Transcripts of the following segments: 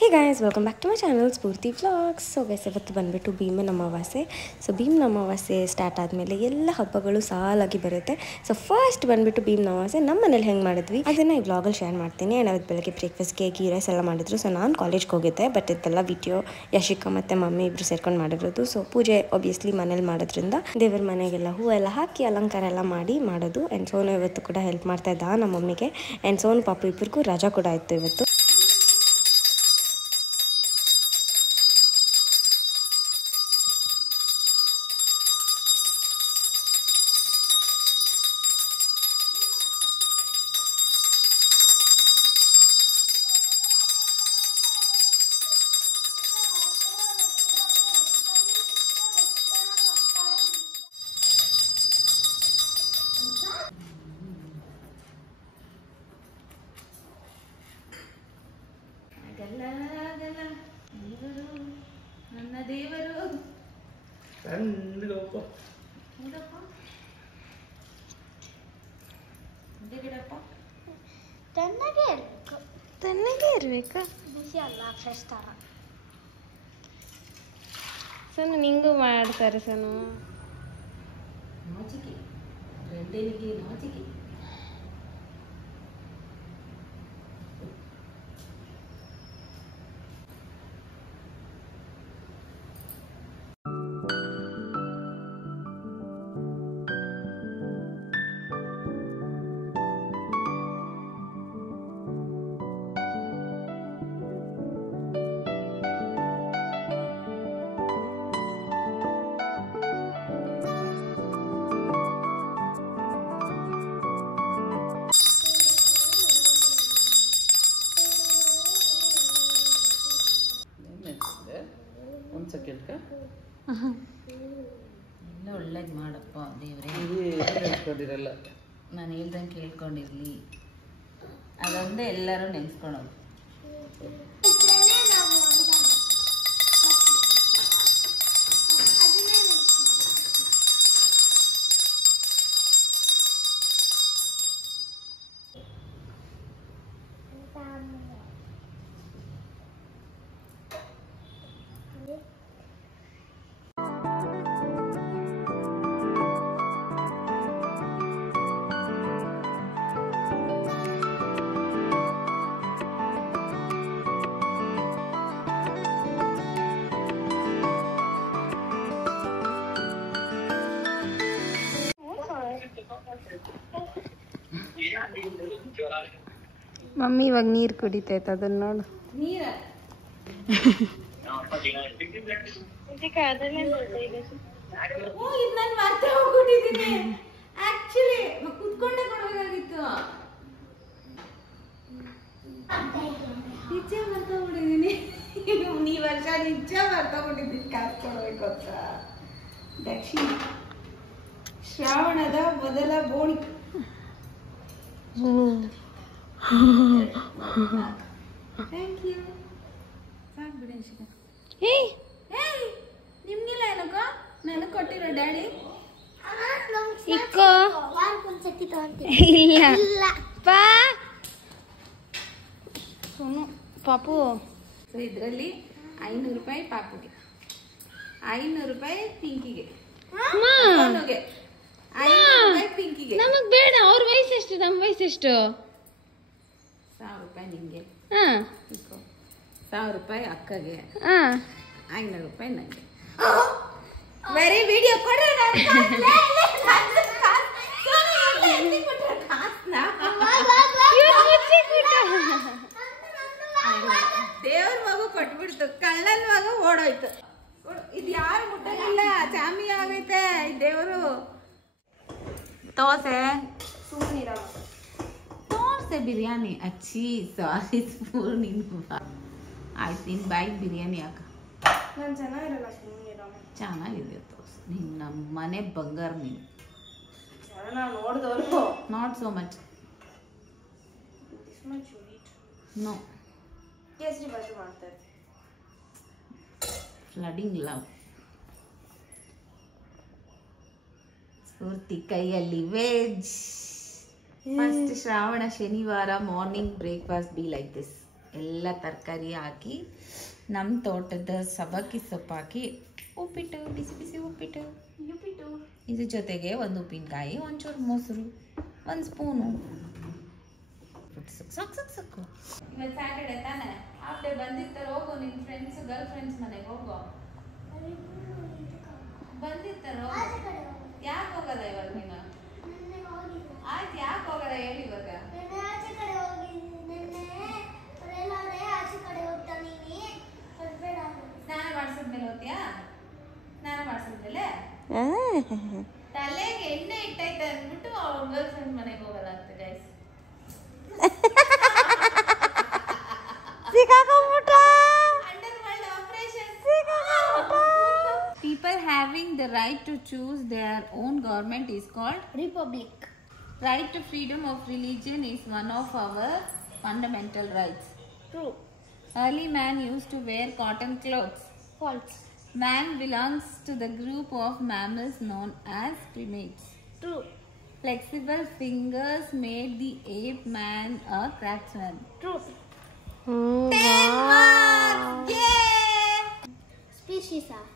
Hey guys, welcome back to my channel Spurti Vlogs. So guys, ಇವತ್ತು ಬಂದ್ಬಿಟ್ಟು ಭೀಮನ ಅಮಾವಾಸ್ಯೆ. ಸೊ ಭೀಮನ ಅಮಾವಾಸ್ಯೆ ಸ್ಟಾರ್ಟ್ ಆದಮೇಲೆ ಎಲ್ಲ ಹಬ್ಬಗಳು ಸಾಲಾಗಿ ಬರುತ್ತೆ. ಸೊ ಫಸ್ಟ್ ಬಂದ್ಬಿಟ್ಟು ಭೀಮನ ಅಮಾವಾಸ್ಯೆ ನಮ್ಮ ಮನೇಲಿ ಹೆಂಗೆ ಮಾಡಿದ್ವಿ ಅದನ್ನು ಈ ವ್ಲಾಗಲ್ಲಿ ಶೇರ್ ಮಾಡ್ತೀನಿ. ಆ್ಯಂಡ್ ಅವತ್ತು ಬೆಳಗ್ಗೆ ಬ್ರೇಕ್ಫಾಸ್ಟ್ಗೆ ಗೀ ರೈಸ್ ಎಲ್ಲ ಮಾಡಿದ್ರು. ಸೊ ನಾನು ಕಾಲೇಜ್ಗೆ ಹೋಗಿದ್ದೆ, ಬಟ್ ಇದೆಲ್ಲ ವಿಡಿಯೋ ಯಶಿಕಾ ಮತ್ತು ಮಮ್ಮಿ ಇಬ್ಬರು ಸೇರ್ಕೊಂಡು ಮಾಡಿರೋದು. ಸೊ ಪೂಜೆ ಒಬ್ವಿಯಸ್ಲಿ ಮನೇಲಿ ಮಾಡೋದ್ರಿಂದ ದೇವ್ರ ಮನೆಗೆಲ್ಲ ಹೂವೆಲ್ಲ ಹಾಕಿ ಅಲಂಕಾರ ಎಲ್ಲ ಮಾಡೋದು. ಆ್ಯಂಡ್ ಸೋನು ಇವತ್ತು ಕೂಡ ಹೆಲ್ಪ್ ಮಾಡ್ತಾ ಇದ್ದ ನಮ್ಮ ಮಮ್ಮಿಗೆ. ಆ್ಯಂಡ್ ಸೋನು ಪಾಪು ಇಬ್ಬರಿಗೂ ರಜಾ ಕೂಡ ಇತ್ತು ಇವತ್ತು. ನನ್ನ ದೇವರು ತಣ್ಣಗೆ ಇರ್ಬೇಕಾ? ಬಿಸಿ ಅಲ್ಲ, ಫ್ರೆಶ್ ಥರ. ಸಣ್ಣ ನಿಂಗೂ ಮಾಡ್ತಾರೆ ಸಣ್ಣ. ನಾಚಿಕೆ ಗಂಡನಿಗೆ ನಾಚಿಕೆ. ಎಲ್ಲ ಒಳ್ಳೇದು ಮಾಡಪ್ಪ ದೇವ್ರೆ. ನಾನು ಹೇಳ್ದಂಗೆ ಕೇಳ್ಕೊಂಡಿರ್ಲಿ, ಅದೊಂದೇ ಎಲ್ಲರೂ ನೆನೆಸ್ಕೊಳೋದು. ಮಮ್ಮಿ ಇವಾಗ ನೀರು ಕುಡಿತೈತೆ, ಅದನ್ನ ನೋಡು. ನೀರ ನಾನು ಮತ್ತೆ ಹೋಗ್ಬಿಟ್ಟಿದ್ದೀನಿ. ಆಕ್ಚುಲಿ ಕುತ್ಕೊಂಡೆ ಕೊಡಬೇಕಾಗಿತ್ತು. ನಿಜ ಮರ್ತೋಗ್ಬಿಟ್ಟಿದ್ದೀನಿ. ಈ ವರ್ಷ ನಿಜ ಮರ್ತೋಗ್ಬಿಟ್ಟಿದ್ದೀನಿ ಕಾಸು ಕೊಡ್ಬೇಕು ಅಂತ. ದಕ್ಷಿಣ ಶ್ರಾವಣದ ಮೊದಲ ಬೋಣಿ. Thank you. ಸಾಕು ಬಿಡಿ ಅನ್ಸಿಕ. ನಿಮ್ಗಿಲ್ಲ ಏನಕ್ಕ ನನಗೆ ಕೊಟ್ಟಿರೋ ಡ್ಯಾಡಿ. ಇಕ್ಕೋ ಇಲ್ಲ ಪಾ ಸೋನು ಪಾಪು. ಸೊ ಇದರಲ್ಲಿ 500 ರೂಪಾಯಿ ಪಾಪುಗೆ, 500 ರೂಪಾಯಿ ಪಿಂಕಿಗೆ, ಸೋನುಗೆ, 500 ರೂಪಾಯಿ ಪಿಂಕಿಗೆ. ನಮಗ್ ಬೇಡ. ಅವ್ರ ವಯಸ್ಸು ಎಷ್ಟು, ನಮ್ಮ ವಯಸ್ಸು ಎಷ್ಟು? 1000 ರೂಪಾಯಿ ನಿಂಗೆ, ಹಾ 1000 ರೂಪಾಯಿ ಅಕ್ಕಗೆ, ಹಾ 500 ರೂಪಾಯಿ ನನಗೆ. ಬರೀ ವಿಡಿಯೋ ಕೊಡ್ರಿ. ದೇವ್ರ ಮಗು ಕೊಟ್ಬಿಡ್ತು, ಕಳ್ಳನ್ ಮಗು ಓಡೋಯ್ತು. ಇದು ಯಾರು ಮುಟ್ಟಲಿಲ್ಲ, ಚಾಮಿ ಆಗೈತೆ ದೇವರು. ದೋಸೆ ದೋಸೆ ಬಿರಿಯಾನಿ ಅಚ್ಚಿ ಸಾರಿ ನೀನು ಆಯ್ತು. ನಿನ್ ಬಾಯಿಗೆ ಬಿರಿಯಾನಿ ಹಾಕ. ನಾನು ಚೆನ್ನಾಗಿರಲ್ಲ, ಚೆನ್ನಾಗಿದೆ ದೋಸೆ. ನೀನು ನಮ್ಮ ಮನೆ ಬಂಗಾರ. ನೀನು ನೋಡಿದವರು not so much. No kesari bath ಮಾಡ್ತಾರೆ. Flooding love. ಸ್ಫೂರ್ತಿ ಕೈಯಲ್ಲಿ ವೆಜ್. ಫಸ್ಟ್ ಶ್ರಾವಣ ಶನಿವಾರ morning breakfast be like this. ಎಲ್ಲ ತರಕಾರಿ ಹಾಕಿ ನಮ್ಮ ತೋಟದ ಸಬ್ಬಕ್ಕಿ ಸೊಪ್ಪು ಹಾಕಿ ಉಪ್ಪಿಟ್ಟು, ಬಿಸಿ ಬಿಸಿ ಉಪ್ಪಿಟ್ಟು. ಇದ್ರ ಜೊತೆಗೆ ಒಂದು ಉಪ್ಪಿನಕಾಯಿ, ಒಂಚೂರು ಮೊಸರು, ಒಂದು ಸ್ಪೂನು. ಸಾಕು ಇವತ್ತು ಸ್ಯಾಟರ್ಡೆ ತಾನೆ, ಹಾಫ್ ಡೇ ಬಂದಿರ್ತಾರೆ. ಹೋಗೋ ನಿನ್ನ ಫ್ರೆಂಡ್ಸ್, ಗರ್ಲ್ ಫ್ರೆಂಡ್ಸ್ ಮನೆಗೆ ಹೋಗೋ. ಬಂದಿರ್ತಾರೋ? ಯಾಕೆ ಹೋಗಲ್ಲ ಇವಾಗ ನೀನು? ಆಯ್ತು, ಯಾಕೆ ಹೋಗಲ್ಲ ಹೇಳಿ ಇವಾಗ. ಸ್ನಾನ ಮಾಡಿಸಿದ್ಮೇಲೆ ಹೋಗ್ತೀಯಾ? ಸ್ನಾನ ಮಾಡಿಸಿದ್ಮೇಲೆ ತಲೆಗೆ ಎಣ್ಣೆ ಇಟ್ಟೈತೆ ಅಂದ್ಬಿಟ್ಟು ಅವ್ರ ಗರ್ಲ್ ಫ್ರೆಂಡ್ ಮನೆಗೆ ಹೋಗಲ್ಲ ಅಂತ guys. People having the right to choose their own government is called Republic. Right to freedom of religion is one of our fundamental rights. True. Early man used to wear cotton clothes. False. Man belongs to the group of mammals known as primates. True. Flexible fingers made the ape man a craftsman. True. Species are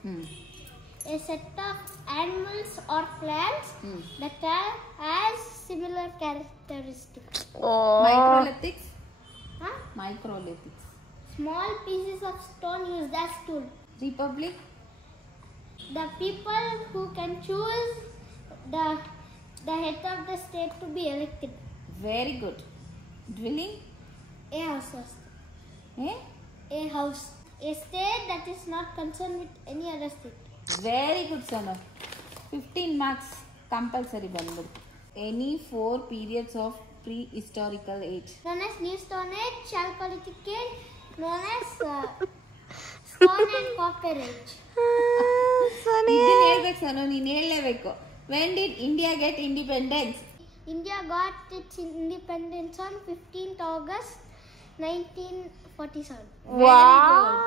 a set of animals or plants that has similar characteristics. Microlithics. Huh? Microlithics. Small pieces of stone used as tool. Republic. The people who can choose the head of the state to be elected. Very good. Dwelling. A house. Eh? A house. A state that is not concerned with any other state. Very good, Sonu. 15 marks compulsory ಬಂದ್ಬಿಡ್ತು. Any 4 periods of prehistorical age. Known as New Stone Age, Chalcolithic Age, known as Stone and Copper Age. ಇದನ್ನ ಹೇಳ್ಬೇಕು ಸನು, ನೀನು ಹೇಳಲೇಬೇಕು. When did India get independence? India got its independence on 15th August 1947. Very good.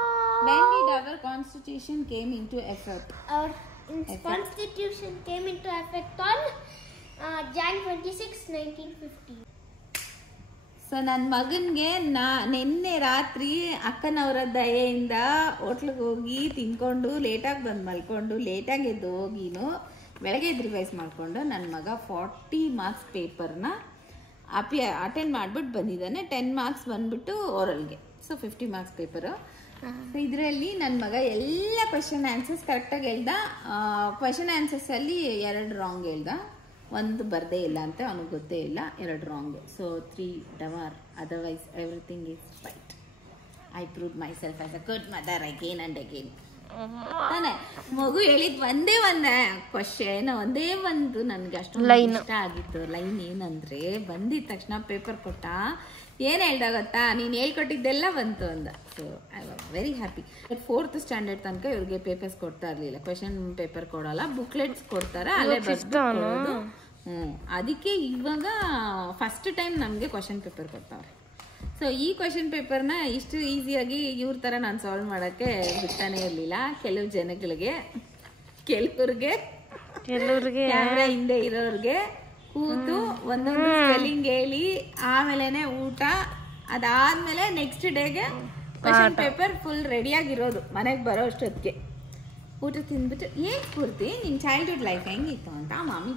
When did our constitution came into effect? Our constitution came into effect on Jan 26, 1950. So ನನ್ನ ಮಗನಿಗೆ ನಿನ್ನೆ ರಾತ್ರಿ ಅಕ್ಕನವರ ದಯೆಯಿಂದ ಹೋಟ್ಲಿಗೆ ಹೋಗಿ ತಿನ್ಕೊಂಡು ಲೇಟಾಗಿ ಬಂದು ಮಲ್ಕೊಂಡು ಲೇಟಾಗಿ ಎದ್ದು ಹೋಗಿನು ಬೆಳಗ್ಗೆ ಎದ್ದು ರಿವೈಸ್ ಮಾಡಿಕೊಂಡು ನನ್ನ ಮಗ 40 ಮಾರ್ಕ್ಸ್ ಪೇಪರ್ನ ಅಟೆಂಡ್ ಮಾಡಿಬಿಟ್ಟು ಬಂದಿದ್ದಾನೆ. 10 ಮಾರ್ಕ್ಸ್ ಬಂದ್ಬಿಟ್ಟು ಓರಲ್ಗೆ. So 50 marks paper. ಸೊ ಇದರಲ್ಲಿ ನನ್ನ ಮಗ ಎಲ್ಲ ಕ್ವೆಶನ್ ಆನ್ಸರ್ಸ್ ಕರೆಕ್ಟಾಗಿ ಹೇಳ್ದ. ಕ್ವೆಶನ್ ಆನ್ಸರ್ಸಲ್ಲಿ 2 ರಾಂಗ್ ಹೇಳ್ದ, 1 ಬರದೇ ಇಲ್ಲ ಅಂತ ಅವನಿಗೆ ಗೊತ್ತೇ ಇಲ್ಲ, 2 ರಾಂಗ್. ಸೊ 3 ಡವರ್, otherwise everything is right. I prove myself as a good mother again and again. ತಾನೆ ಮಗು ಹೇಳಿದ್ ಒಂದೇ ಕ್ವಶನ್, ಒಂದೇ ಒಂದು ನನಗೆ ಅಷ್ಟು ಇಷ್ಟ ಆಗಿತ್ತು ಲೈನ್. ಏನಂದ್ರೆ ಬಂದಿದ ತಕ್ಷಣ ಪೇಪರ್ ಕೊಟ್ಟ, ಏನು ಹೇಳ್ದ ಗೊತ್ತಾ, ನೀನು ಹೇಳ್ಕೊಟ್ಟಿದ್ದೆಲ್ಲ ಬಂತು ಅಂದ. So I was very happy. 4th standard ತನಕ ಇವ್ರಿಗೆ ಪೇಪರ್ಸ್ ಕೊಡ್ತಾ ಇರಲಿಲ್ಲ, ಕ್ವೆಶನ್ ಪೇಪರ್ ಕೊಡಲ್ಲ, ಬುಕ್ಲೆಟ್ಸ್ ಕೊಡ್ತಾರೆ, ಅಲ್ಲೇ ಬರ್ದು. ಅದಕ್ಕೆ ಇವಾಗ ಫಸ್ಟ್ ಟೈಮ್ ನಮಗೆ ಕ್ವೆಶನ್ ಪೇಪರ್ ಕೊಡ್ತಾವ್ರೆ. ಸೊ ಈ ಕ್ವೆಶನ್ ಪೇಪರ್ನ ಇಷ್ಟು ಈಸಿಯಾಗಿ ಇವ್ರ ಥರ ನಾನು ಸಾಲ್ವ್ ಮಾಡೋಕ್ಕೆ ಬಿಡ್ತಾನೆ ಇರಲಿಲ್ಲ. ಕೆಲವು ಜನಗಳಿಗೆ, ಕೆಲವ್ರಿಗೆ ಕ್ಯಾಮ್ರಾ ಹಿಂದೆ ಇರೋರಿಗೆ ಕೂತು ಒಂದೊಂದು ಸ್ಪೆಲ್ಲಿಂಗ್ ಹೇಳಿ ಆಮೇಲೆ ಊಟ, ಅದಾದ್ಮೇಲೆ ನೆಕ್ಸ್ಟ್ ಡೇಗೆ ಕ್ವೆಶನ್ ಪೇಪರ್ ಫುಲ್ ರೆಡಿಯಾಗಿರೋದು ಮನೆಗೆ ಬರೋ ಅಷ್ಟೊತ್ತಿಗೆ. ಊಟ ತಿಂದ್ಬಿಟ್ಟು ಏನ್ ಸ್ಫೂರ್ತಿ ನಿನ್ ಚೈಲ್ಡ್ಹುಡ್ ಲೈಫ್ ಹೆಂಗಿತ್ತು ಅಂತ ಮಾಮಿ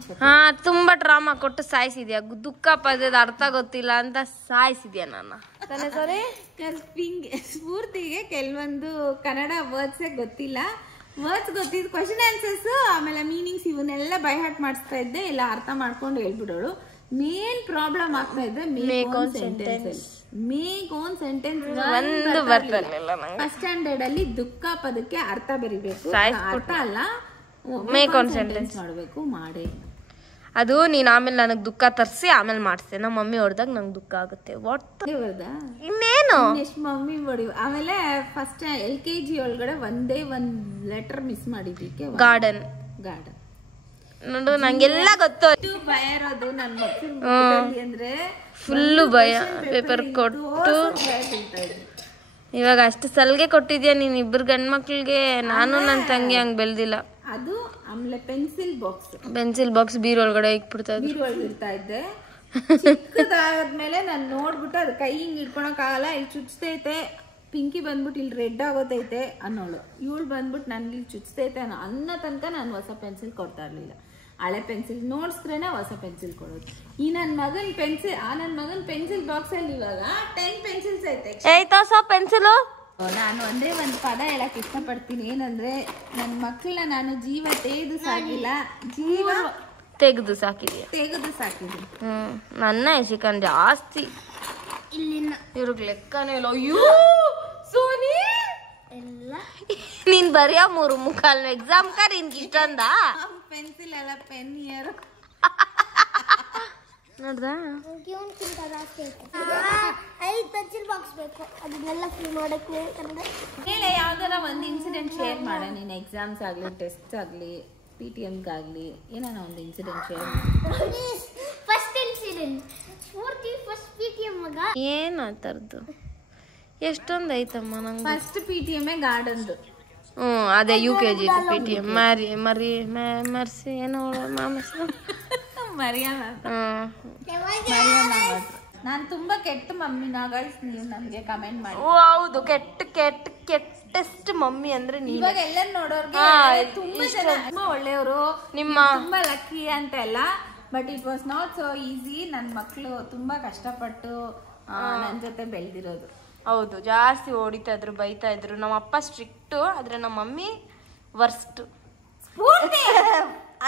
ತುಂಬಾ ಡ್ರಾಮಾ ಕೊಟ್ಟು ಸಾಯಿಸಿದ್ಯಾ, ದುಃಖ ಪದ್ಯದ ಅರ್ಥ ಗೊತ್ತಿಲ್ಲ ಅಂತ ಸಾಯಿಸಿದ್ಯಾ ನನ್ನ. ಸ್ಫೂರ್ತಿಗೆ ಕೆಲವೊಂದು ಕನ್ನಡ ವರ್ಡ್ಸೇ ಗೊತ್ತಿಲ್ಲ, ವರ್ಡ್ಸ್ ಗೊತ್ತಿದ್ದು ಕ್ವಶನ್ ಆನ್ಸರ್ಸ್ ಆಮೇಲೆ ಮೀನಿಂಗ್ಸ್ ಇವನ್ನೆಲ್ಲ ಬೈ ಹಾರ್ಟ್ ಮಾಡಿಸ್ತಾ ಇದ್ದೆ, ಎಲ್ಲ ಅರ್ಥ ಮಾಡ್ಕೊಂಡು ಹೇಳ್ಬಿಡೋಳು. ಮೇನ್ ಪ್ರಾಬ್ಲಮ್ ಆಗ್ತಾ ಇದೆ make own sentence. First standard ಅಲ್ಲಿ ದುಃಖ ಪದಕ್ಕೆ ಅರ್ಥ ಬರಿಬೇಕು, ಅರ್ಥ ಅಲ್ಲ ಮೇಕ್ ಓನ್ ಸೆಂಟೆನ್ಸ್ ಮಾಡಬೇಕು. ಮಾಡೇ ಅದು ನೀನ್ ಆಮೇಲೆ ನನಗ್ ದುಃಖ ತರಿಸಿ ಆಮೇಲೆ ಮಾಡಿಸ್ತೇನೆ. ನಮ್ಮ ಮಮ್ಮಿ ಹೊಡೆದಾಗ ನಂಗೆ ದುಃಖ ಆಗುತ್ತೆ. ಇನ್ನೇನು ಎಷ್ಟು ಮಮ್ಮಿ ಹೊಡಿ. ಆಮೇಲೆ ಫಸ್ಟ್ LKG ಒಳಗಡೆ ಒಂದೇ ಒಂದ್ ಲೆಟರ್ ಮಿಸ್ ಮಾಡಿದ್ದಕ್ಕೆ ಗಾರ್ಡನ್ ನೋಡು ನಂಗೆಲ್ಲ ಗೊತ್ತು. ಭಯ ಇರೋದು ನನ್ನ ಮಕ್ಕಳು ಅಂದ್ರೆ ಫುಲ್ಲು ಭಯ. ಪೇಪರ್ ಕೊಟ್ಟು ಇವಾಗ ಅಷ್ಟು ಸಲ್ಗೆ ಕೊಟ್ಟಿದ್ಯಾ ನೀನ್ ಇಬ್ಬರು ಗಂಡ್ಮಕ್ಳಿಗೆ. ನಾನು ನನ್ನ ತಂಗಿ ಹಂಗ್ ಬೆಳ್ದಿಲ್ಲ. ಅದು ಆಮೇಲೆ ಪೆನ್ಸಿಲ್ ಬಾಕ್ಸ್ ಬೀರ್ ಒಳಗಡೆ ಇಕ್ಬಿಡ್ತಾ ಇರ್ತಾ ಇದ್ದೆ. ಚಿಕ್ಕದಾದ್ಮೇಲೆ ನಾನು ನೋಡ್ಬಿಟ್ಟು ಅದು ಕೈ ಹಿಂಗೆ ಇಟ್ಕೊಳಕ್ಕಾಗಲ್ಲ, ಇಲ್ಲಿ ಚುಚ್ತೈತೆ, ಪಿಂಕಿ ಬಂದ್ಬಿಟ್ಟು ಇಲ್ಲಿ ರೆಡ್ ಆಗೋತೈತೆ ಅನ್ನೋಳು, ಇವಳು ಬಂದ್ಬಿಟ್ಟು ನನ್ಗೆ ಇಲ್ಲಿ ಚುಚ್ತೈತೆ ಅನ್ನೋ ತನಕ ನಾನು ಹೊಸ ಪೆನ್ಸಿಲ್ ಕೊಡ್ತಾ ಇರಲಿಲ್ಲ. ಹಳೆ ಪೆನ್ಸಿಲ್ ನೋಡ್ಸ್ಕ್ರೇನೆ ಹೊಸ ಪೆನ್ಸಿಲ್ ಕೊಡೋದು. ಈ ನನ್ನ ಮಗನ ಪೆನ್ಸಿಲ್ ಬಾಕ್ಸ್ ಅಲ್ಲಿ ಇವಾಗ 10 ಪೆನ್ಸಿಲ್ಸ್ ಐತೆ. ಪೆನ್ಸಿಲು ನಾನು ಒಂದೇ ಒಂದು ಪದ ಹೇಳಕ್ ಇಷ್ಟಪಡ್ತೀನಿ, ಏನಂದ್ರೆ ನನ್ನ ಮಕ್ಕಳನ್ನ ನಾನು ಜೀವ ತೆಗೆದು ಸಾಕಿಲ್ಲ, ಜೀವ ತೆಗೆದು ಸಾಕಿದೀಯ. ನನ್ನ ಚಿಕನ್ ಜಾಸ್ತಿ ಇಲ್ಲಿನ ಇವ್ರಿಗೆ ಲೆಕ್ಕನೇ ಇಲ್ಲ. ಅಯ್ಯೋ ಸೋನಿ ಎಲ್ಲ ನೀನ್ ಬರಿಯ 3 ಎಕ್ಸಾಮ್ ಕರ್ ನಿನ್ಗೆ ಇಷ್ಟೊಂದ ಪೆನ್ಸಿಲ್ ಎಲ್ಲ ಪೆನ್ ಇಯರ್ ನೋಡ್ದಾ? ಇವನ್ಕಿಂತ ಜಾಸ್ತಿ ಐತೆ. 5 ಪೆನ್ಸಿಲ್ ಬಾಕ್ಸ್ ಬೇಕು, ಅದನ್ನೆಲ್ಲ ಫಿಲ್ ಮಾಡಕ್ಕೆ. ಹೇಳಿ, ಯಾವ್ದಾರ ಒಂದು ಇನ್ಸಿಡೆಂಟ್ ಶೇರ್ ಮಾಡ ನೀನು. ಎಕ್ಸಾಮ್ಸ್ ಆಗಲಿ, ಟೆಸ್ಟ್ಸ್ ಆಗಲಿ, PTMಗಾಗಲಿ, ಏನಾನ ಒಂದು ಇನ್ಸಿಡೆಂಟ್ ಶೇರ್ ಮಾಡಿ. ಫಸ್ಟ್ ಇನ್ಸಿಡೆಂಟ್ ಫಸ್ಟ್ PTM ಮಗ ಏನ್ ಆ ಥರದ್ದು ಎಷ್ಟೊಂದು ಐತಮ್ಮ ನಂಗೆ. First PTM ಗಾರ್ಡನ್ದು. ಅದೇ UKG PTM ಮರ್ಸಿ ಏನೋ ಮರಿಯಲ್ಲ. ನಾನು ತುಂಬಾ ಕೆಟ್ಟ ಮಮ್ಮಿ ಗೈಸ್, ನೀವು ನನಗೆ ಕಮೆಂಟ್ ಮಾಡಿ. ಹೌದು, ಕೆಟ್ಟೆಸ್ಟ್ ಮಮ್ಮಿ ಅಂದ್ರೆ ನೀವು. ಇವಾಗ ಎಲ್ಲ ನೋಡೋರ್ಗೆ ತುಂಬಾ ಜನ ತುಂಬಾ ಒಳ್ಳೆಯವರು, ನಿಮ್ಮ ತುಂಬಾ ಲಕ್ಕಿ ಅಂತ ಎಲ್ಲ. But it was not so easy. ನನ್ನ ಮಕ್ಕಳು ತುಂಬಾ ಕಷ್ಟಪಟ್ಟು ನನ್ನ ಜೊತೆ ಬೆಳೆದಿರೋದು. ಹೌದು, ಜಾಸ್ತಿ ಹೊಡಿತಾ ಇದ್ರು, ಬೈತಾ ಇದ್ರು. ನಮ್ಮ ಅಪ್ಪ ಸ್ಟ್ರಿಕ್ಟು, ಆದ್ರೆ ನಮ್ಮ ಮಮ್ಮಿ ವರ್ಸ್ಟ್.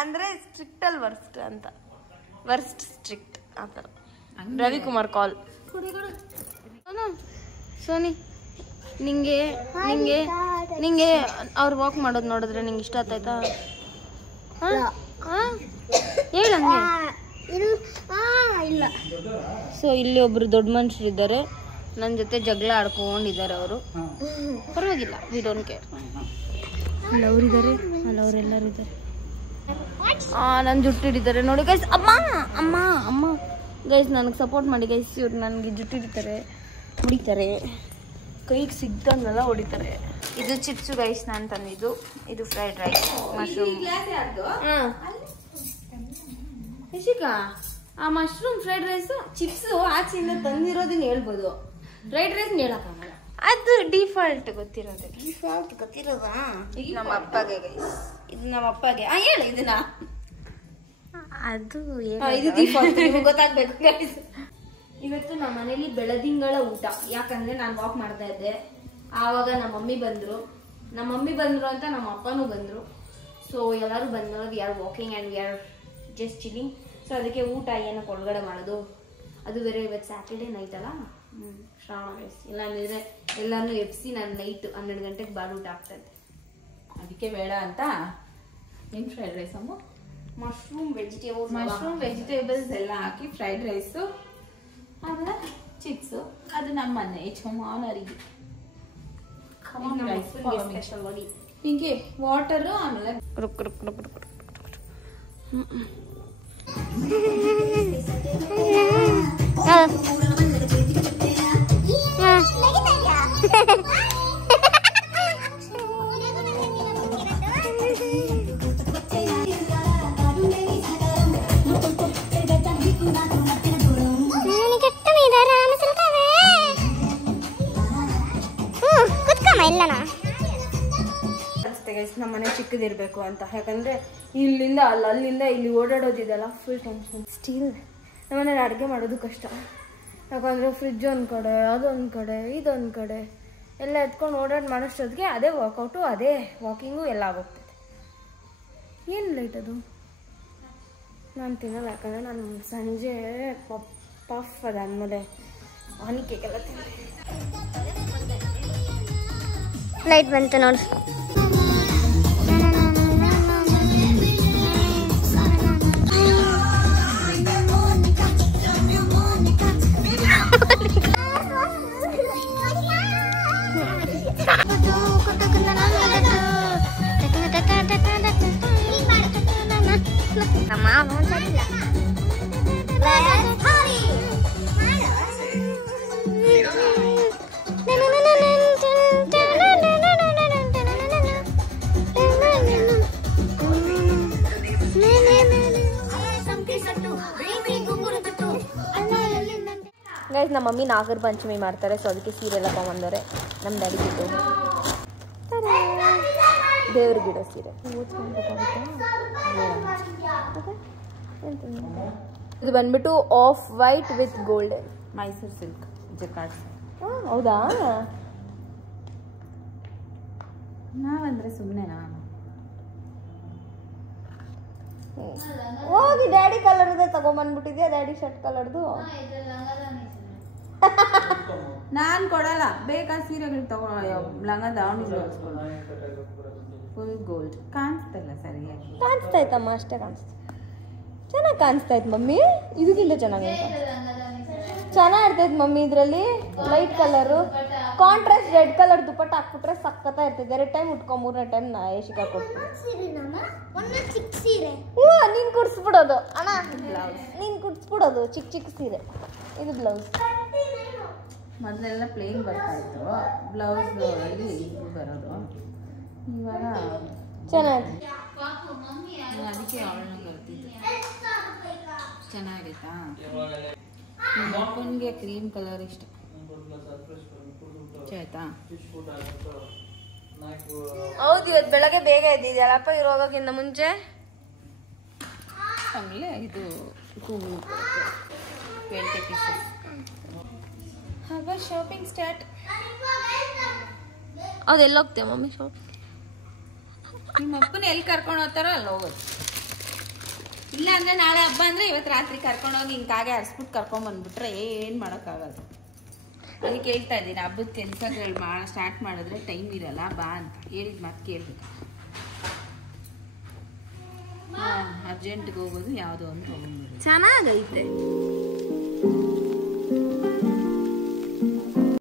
ಅಂದ್ರೆ ಸ್ಟ್ರಿಕ್ಟ್ ಅಲ್ಲಿ ವರ್ಸ್ಟ್ ಅಂತ, ವರ್ಸ್ಟ್ ಸ್ಟ್ರಿಕ್ಟ್ ಆ ಥರ. ರವಿಕುಮಾರ್ ಕಾಲ್. ಸೋನಿ, ನಿಂಗೆ ಅವ್ರು ವಾಕ್ ಮಾಡೋದು ನೋಡಿದ್ರೆ ನಿಂಗೆ ಇಷ್ಟ ಆಯ್ತಾ? ಹೇಳಂಗೆ ಇಲ್ಲ. ಸೊ ಇಲ್ಲಿ ಒಬ್ರು ದೊಡ್ಡ ಮನುಷ್ಯರಿದ್ದಾರೆ, ನನ್ನ ಜೊತೆ ಜಗಳ ಆಡ್ಕೊಂಡಿದ್ದಾರೆ ಅವರು. ಪರವಾಗಿಲ್ಲ, ವಿ ಡೋಂಟ್ ಕೇರ್. ಅಲ್ಲ ಅವರಿದ್ದಾರೆ, ಅಲ್ಲ ಅವರೆಲ್ಲರೂ ಇದ್ದಾರೆ. ನನ್ನ ಜುಟ್ಟು ಹಿಡಿತಾರೆ ನೋಡಿ ಗೈಸ್. ಅಮ್ಮ ಗೈಸ್, ನನಗೆ ಸಪೋರ್ಟ್ ಮಾಡಿ ಗೈಸ್. ಇವ್ರು ನನಗೆ ಜುಟ್ಟು ಹಿಡಿತಾರೆ, ಹೊಡಿತಾರೆ, ಕೈಗೆ ಸಿಗ್ದಂಗೆಲ್ಲ ಹೊಡಿತಾರೆ. ಇದು ಚಿಪ್ಸು ಗೈಸ್ ನಾನು ತಂದಿದ್ದು. ಇದು ಫ್ರೈಡ್ ರೈಸ್, ಮಶ್ರೂಮ್. ಆ ಮಶ್ರೂಮ್ ಫ್ರೈಡ್ ರೈಸು, ಚಿಪ್ಸು ಆಚೆಯಿಂದ ತಂದಿರೋದನ್ನ ಹೇಳ್ಬೋದು, ಫ್ರೈಡ್ ರೈಸ್ ಹೇಳಕ್ಕಾಗಲ್ಲ. ಅದು ಡಿಫಾಲ್ಟ್ ಗೊತ್ತಿರೋದು. ಇದು ನಮ್ಮ ಅಪ್ಪಗೆ ಗೈಸ್, ಇದು ನಮ್ಮ ಅಪ್ಪಗೆ. ಹೇಳು ಇದನ್ನ. ಅದು ಇದು ಡಿಫಾಲ್ಟ್, ಗೊತ್ತಾಗ್ಬೇಕು ಗೈಸ್. ಇವತ್ತು ನಮ್ಮ ಮನೇಲಿ ಬೆಳದಿಂಗಳ ಊಟ. ಯಾಕಂದ್ರೆ ನಾನು ವಾಕ್ ಮಾಡ್ತಾ ಇದ್ದೆ, ಆವಾಗ ನಮ್ಮ ಮಮ್ಮಿ ಬಂದ್ರು ಅಂತ ನಮ್ಮ ಅಪ್ಪನೂ ಬಂದ್ರು. ಸೊ ಎಲ್ಲರೂ ಬಂದ್ಮೇಲೆ we are walking and we are just chilling. So ಅದಕ್ಕೆ ಊಟ ಏನಕ್ಕೆ ಒಳಗಡೆ ಮಾಡೋದು, ಅದು ಬೇರೆ ಇವತ್ತು ಸ್ಯಾಟರ್ಡೇ ನೈಟ್ ಅಲ್ಲ, ಶ್ರಾವಣ ಗೈಸ್. ಇಲ್ಲಾಂದ್ರೆ ಎಲ್ಲಾನು ಎಪ್ಸಿ ನಾನು ನೈಟ್ 12 ಗಂಟೆಗೆ ಬಾಲ್ ಊಟ ಆಗ್ತಾ ಇದ್ದೆ. ಅದಕ್ಕೆ ಬೇಡ ಅಂತ ಏನು ಫ್ರೈಡ್ ರೈಸ್ ಅಮ್ಮ, ಮಶ್ರೂಮ್ ವೆಜಿಟೇಬಲ್ಸ್ ಎಲ್ಲ ಹಾಕಿ ಫ್ರೈಡ್ ರೈಸು, ಆಮೇಲೆ ಚಿಪ್ಸು. ಅದು ನಮ್ಮ ಮನೆ ಯಜಮಾನರಿಗೆ. ಹಿಂಗೆ ವಾಟರು, ಆಮೇಲೆ ನಮ್ಮ ಮನೆ ಚಿಕ್ಕದಿರ್ಬೇಕು ಅಂತ. ಯಾಕಂದ್ರೆ ಇಲ್ಲಿಂದ ಅಲ್ಲಿಂದ ಇಲ್ಲಿ ಓಡಾಡೋದಿದೆಲ್ಲ ಫುಲ್ ಟೆನ್ಷನ್. ಸ್ಟಿಲ್ ನಮ್ಮ ಮನೇಲಿ ಅಡುಗೆ ಮಾಡೋದು ಕಷ್ಟ. ಯಾಕಂದ್ರೆ ಫ್ರಿಜ್ ಒಂದು ಕಡೆ, ಅದೊಂದು ಕಡೆ, ಇದೊಂದು ಕಡೆ ಎಲ್ಲ ಎತ್ಕೊಂಡು ಓಡಾಡಿ ಮಾಡೋಷ್ಟೊತ್ತಿಗೆ ಅದೇ ವರ್ಕೌಟು, ಅದೇ ವಾಕಿಂಗು ಎಲ್ಲ ಆಗೋಗ್ತದೆ. ಏನು ಲೈಟ್ ಅದು ನಾನು ತಿನ್ನಲ್ಲ. ಯಾಕಂದರೆ ನಾನು ಸಂಜೆ ಪಫ್ ಅದಾದಮೇಲೆ ಆನಿ ಕೇಕೆಲ್ಲ ತಿಂದೆ. ಲೈಟ್ ಬಂತು ನೋಡಿ. ಹೇಳಿದ್ ನಮ್ಮ ಮಮ್ಮಿ ನಾಗರ ಪಂಚಮಿ ಮಾಡ್ತಾರೆ, ಸೊ ಅದಕ್ಕೆ ಸೀರೆ ಎಲ್ಲ ತೊಗೊಂಬಂದವ್ರೆ. ನಮ್ಮ ಡ್ಯಾಡಿ ಬಿಟ್ಟು ದೇವ್ರಿಗಿಡೋ ಸೀರೆ. ಇದು ಬಂದ್ಬಿಟ್ಟು off white with golden Mysuru silk jacquards. ಹೌದಾ? ನಾವಂದ್ರೆ ಸುಮ್ಮನೆ ನಾನು ಹೋಗಿ ಡ್ಯಾಡಿ ಕಲರ್ದೇ ತಗೊಂಬಂದ್ಬಿಟ್ಟಿದ್ಯಾ, ಡ್ಯಾಡಿ ಶರ್ಟ್ ಕಲರ್ದು. ನಾನು ಕೊಡಲ್ಲ, ಬೇಕಾದ ಸೀರೆಗಳು ತಗೋ, ಲಂಗ ದಾವಣಿಗಳು ಫುಲ್ ಗೋಲ್ಡ್ ಕಾಣಿಸ್ತಲ್ಲ ಸರಿಯಾಗಿ. ಕಾಣಿಸ್ತಾಯ್ತಮ್ಮ, ಅಷ್ಟೇ ಕಾಣಿಸ್ತು. ಚೆನ್ನಾಗಿ ಕಾಣಿಸ್ತಾಯ್ತು ಮಮ್ಮಿ, ಇದಕ್ಕಿಂತ ಚೆನ್ನಾಗಿ ಚೆನ್ನಾಗಿರ್ತೈತೆ ಮಮ್ಮಿ. ಇದರಲ್ಲಿ light colour contrast red colour dupatta ಹಾಕ್ಬಿಟ್ರೆ ಸಕ್ಕತ್ತ ಇರ್ತೈತೆ. 2 ಟೈಮ್ ಉಟ್ಕೊಂಡು 3ನೇ ಟೈಮ್ ನಾ ಶಿಕಾ ಕೊಡ್ತೀನಿ. ನೀನು ಕುಡಿಸ್ಬಿಡೋದು ಅಣ್ಣ, ಬ್ಲೌಸ್ ನೀನು ಕುಡಿಸ್ಬಿಡೋದು ಚಿಕ್ಕ ಚಿಕ್ಕ ಸೀರೆ. ಇದು ಬ್ಲೌಸ್. ಮೊದಲೆಲ್ಲ ಪ್ಲೇನ್ ಬರ್ತಾ ಇತ್ತು, ಬ್ಲೌಸ್ ಅಲ್ಲಿ ಬರೋದು. ಇವಾಗ ಚೆನ್ನಾಗಿ ಅದಕ್ಕೆ ಅವಳನ್ನ ಕರ್ತಿದ್ದೆ. ಚೆನ್ನಾಗಿತ್ತಾ? ಅಪ್ಪನಿಗೆ ಕ್ರೀಮ್ ಕಲರ್ ಇಷ್ಟ ಆಯ್ತಾ? ಹೌದು, ಇವತ್ತು ಬೆಳಗ್ಗೆ ಬೇಗ ಎದ್ದಿದ್ಯಲ್ಲಪ್ಪ ಇರೋಗೋಕ್ಕಿಂತ ಮುಂಚೆ. ಆಮೇಲೆ ಇದು 20 ಪೀಸಸ್. ಹಬ್ಬ ಶಾಪಿಂಗ್ ಸ್ಟಾರ್ಟ್. ಅದು ಎಲ್ಲೋಗ್ತೇವೆ ಮಮ್ಮಿ ಶಾಪಿಂಗ್? ನಿಮ್ಮ ಅಪ್ಪನ ಎಲ್ಲಿ ಕರ್ಕೊಂಡು ಹೋಗ್ತಾರೋ ಅಲ್ಲಿ ಹೋಗೋದು. ಇಲ್ಲ ಅಂದರೆ ನಾಳೆ ಹಬ್ಬ ಅಂದರೆ ಇವತ್ತು ರಾತ್ರಿ ಕರ್ಕೊಂಡೋಗಿ ಹಿಂಗೆ ಕಾಗೆ ಹರಿಸ್ಬಿಟ್ಟು ಕರ್ಕೊಂಬಂದ್ಬಿಟ್ರೆ ಏನು ಮಾಡೋಕ್ಕಾಗಲ್ಲ. ಅದಕ್ಕೆ ಹೇಳ್ತಾ ಇದ್ದೀನಿ, ಹಬ್ಬದ ಕೆಲಸಗಳು ಸ್ಟಾರ್ಟ್ ಮಾಡಿದ್ರೆ ಟೈಮ್ ಇರಲ್ಲ, ಬಾ ಅಂತ ಹೇಳಿದ ಮಾತು ಕೇಳಬೇಕು. ಅರ್ಜೆಂಟ್ಗೆ ಹೋಗೋದು ಯಾವುದೋ ಒಂದು ತೊಗೊಂಡ್ಬರೋದು. ಚೆನ್ನಾಗೈತೆ.